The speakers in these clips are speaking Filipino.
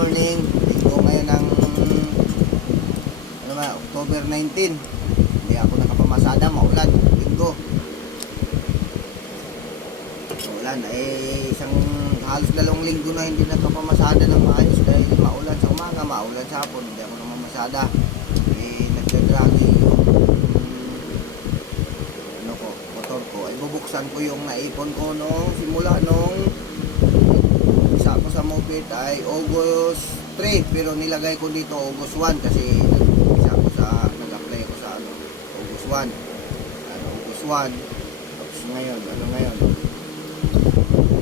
morning. Linggo ngayon ng October 19. Hindi ako nakapamasada, maulan. Linggo. Maulan. Isang halos 2 linggo na hindi nakapamasada ng maayos dahil maulan sa umaga, maulan sa hapon. Hindi ako namamasada. Nagdadragi yung motor ko. Bubuksan ko yung naipon ko simula nung isa ko sa moped ay August 3, pero nilagay ko dito August 1 kasi nag-apply ko sa August 1. August 1. Tapos ngayon,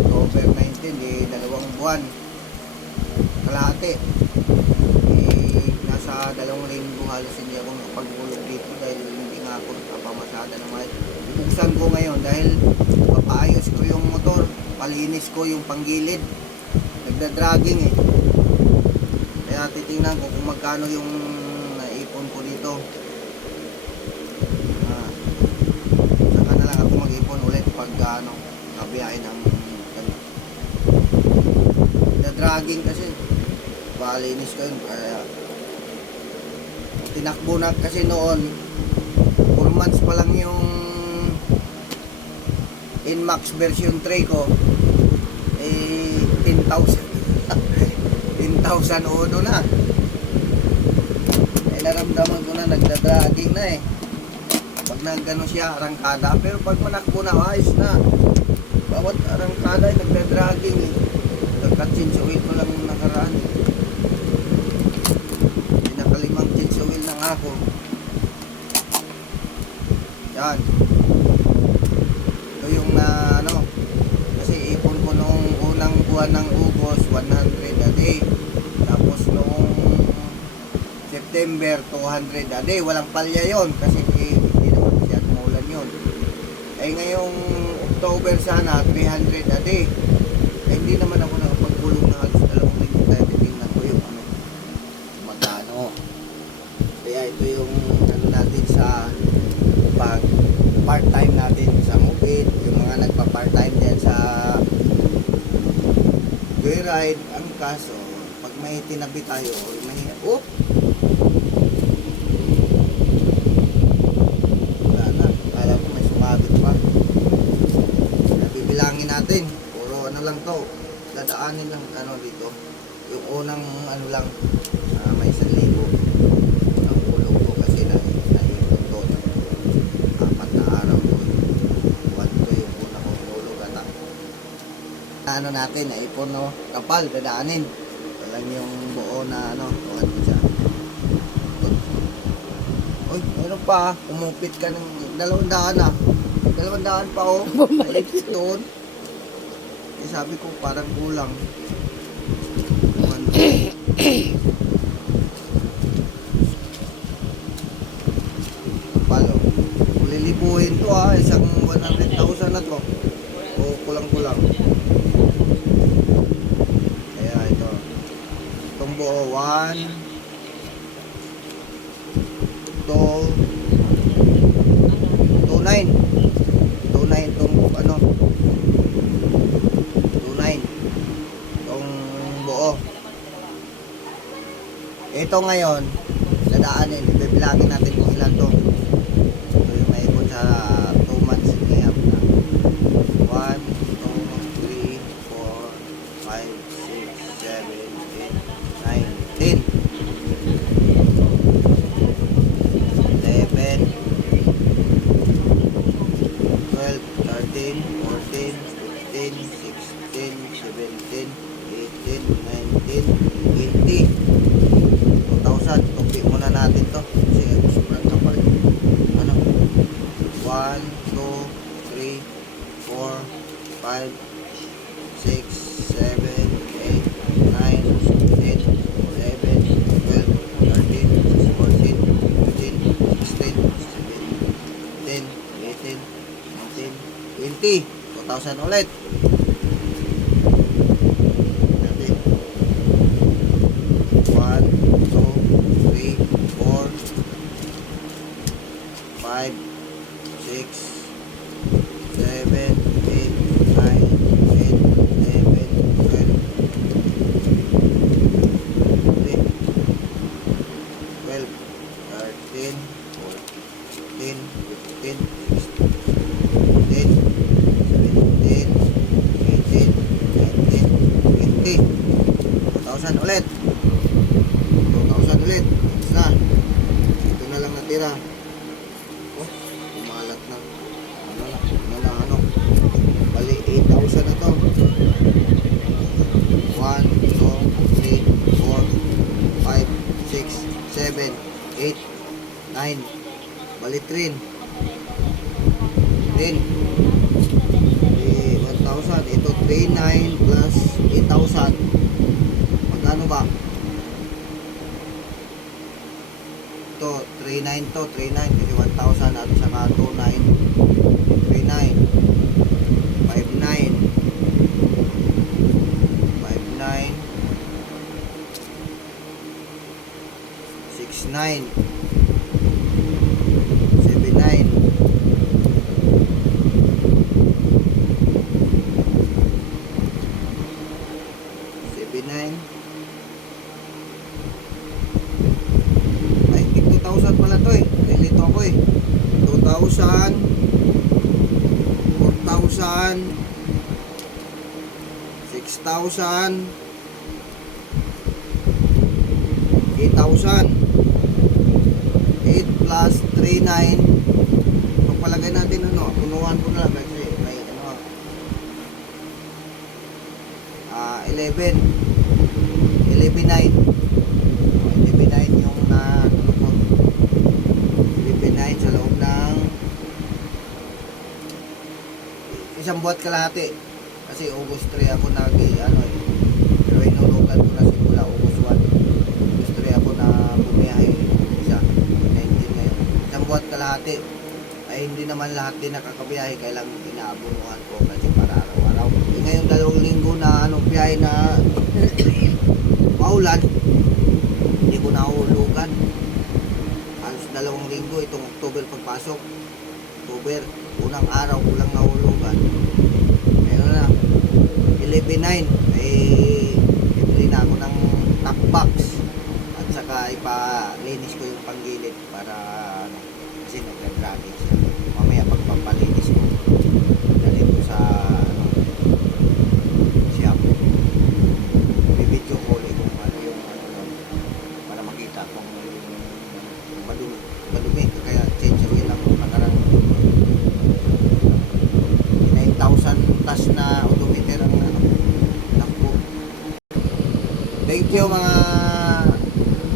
October 19, 2 buwan. Kalahati. Nasa 2 linggo halos hindi ako nakapagulog dito dahil hindi nga ako nakapamasada ng mga. Buksan ko ngayon dahil papaayos ko yung motor, palinis ko yung panggilid. Nagda-dragging Kaya titingnan ko kung magkano yung naipon ko dito. Saka na lang ako mag-ipon ulit pag kabiyahe ng nagda-dragging kasi palinis ko yun. Kaya tinakbo na kasi noon 4 months pa lang yung Inmax version 3 ko 10,000 uno na. Naramdaman ko na nagda-dragging na pag nagano siya arangkada, pero pag manakbo na ayos na. Bawat arangkada ay nagda-dragging nagka-change oil ko lang nakaraan pinakalimang change oil ng ako. Yan ito yung kasi ipon ko noong unang buwan ng August 100 a day, tapos noong September 200 a day. Walang palya yon kasi hindi naman masyadong maulan yun. Ngayong October sana 300 a day. Hindi naman ako nakapagpulong na halos 2 linggo, kaya titingnan ko yung magkano. Kaya ito yung natin sa pag part-time natin sa moped, yung mga nagpa-part-time din sa joyride. Ang kaso pag may tinabi tayo, may wala na, kala ko may sumabit pa. Nabibilangin natin, puro lang to, dadaanin lang dito. Yung unang lang may 1,000 ang ulog ko kasi naipon to 4 na araw ko. 1 to yung una kong ulog natin naipon kapal, dadaanin walang yung buo na tuwan ko siya. Uy, meron pa, umupit ka ng 200 pa naipit doon. Sabi ko parang kulang. Palo, lilipuhin to isang 100,000 na to o kulang-kulang. Kaya itong buo 1 2 29 itong 29 itong buo. Ito ngayon dadaanin, bibilangin natin kung ilan to. Ito yung maipon sa 2 months na 1, 2, 3, 4, 5, 6, 7, 8, 9, 10, 11, 12, 13, 14, 15, 16, 17, 18, 19, 20, 2,000. Tupi muna natin to kasi sobrang kapal. 1, 2, 3, 4, 5, 6, 7, 8, 9, 10, 11, 12, 13, 14, 15, 16, 17, 18, 19, 20. 2,000 ulit. Natin 1, 2, 3, 4, 5, 6, 7, 8, 9, 10, 11, 12, 2,000 ulit. 2,000 ulit. Next na. Ito na lang natira. Oh, kumalat na. Ano. Bali, 8,000 na to. 1, 2, 3, 4, 5, 6, 7, 8, 9. Bali, 3. 1,000. Ito, 3,900 plus 8,000. Magkano ba? Ito, 3,900 to. 3,900 kasi 1,000 at saka 2,900. 3,900. 5,900. 5,900. 6,900. 7,900. 7,900. Ay, 2,000 pala to eh. Nilito ako eh. 2,000. 4,000. 6,000. 8,000. 8 plus 3,900. Pagpalagay natin ano, punuan ko na lang kasi may ano. 11. 11,900. 11,900 yung na ano ko. 11,900 sa loob ng isang buwan kalahati. Kasi August 3 ako ano eh. Pero inulugan ko na simula August 1. August 3 ako na bumiyahe. Isa. 19 ngayon. Isang buwan kalahati. Ay hindi naman lahat din nakakabiyahe. Kailang inaabunuhan ko kasi para araw-araw. E ngayon 2 linggo na biyahe na maulan. Hindi ko nahulugan. Halos 2 linggo itong October pagpasok. October. Unang araw ko lang nahulugan. Ayun na. 11,900. Bibili na ako ng top box. At saka ipalinis ko yung panggilid para kasi nagka-dragging siya. Mamaya pagpapalinis ko. Dalhin ko sa shop. Bibidyo ko ulit kung ano yung para makita kung madumi. Kaya change oil lang nakarang 9,000 plus na odometer ang takbo. Thank you mga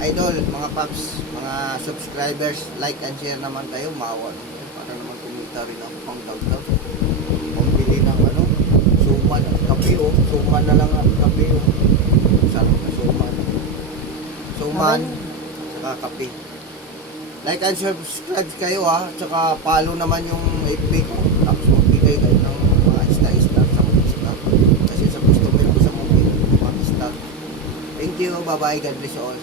idol, mga paps, mga subscribers. Like and share naman kayo. Maawa naman para naman kumita rin ako pang dagdag. Pambili ng suman at kape o. Suman na lang ang kape o. Sarap na suman. Suman, saka kape. Like and subscribe kayo ha. Tsaka follow naman yung FB ko. Tapos magbigay kayo ng mga ista-ista sa mga. Kasi sa customer ko sa mga ista. Thank you. Bye-bye. God bless you all.